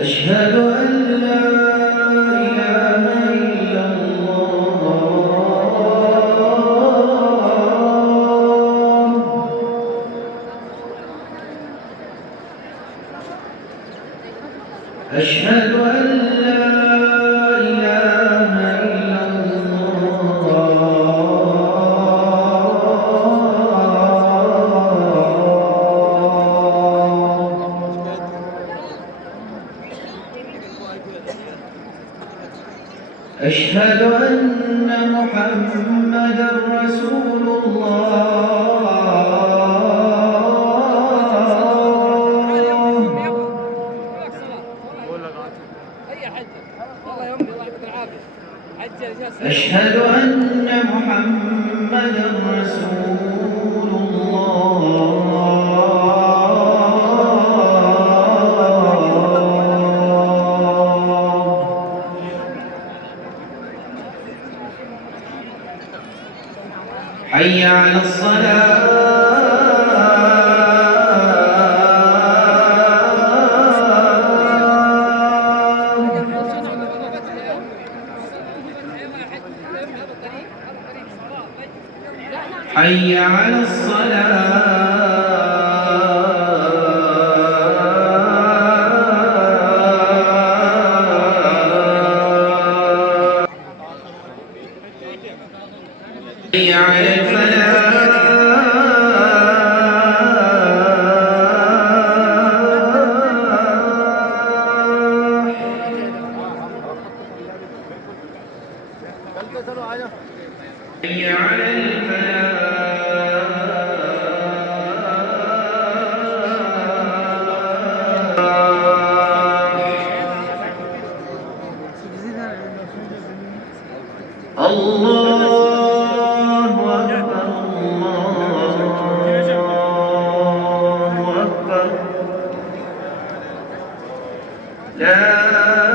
أشهد أن لا إله إلا الله. أشهد أن لا إله إلا أشهد أن محمدًا رسول أشهد أن محمدًا رسول حي على الصلاة. حي على الصلاة. حي على الفلاح. حي على الفلاح. الله أكبر الله أكبر لا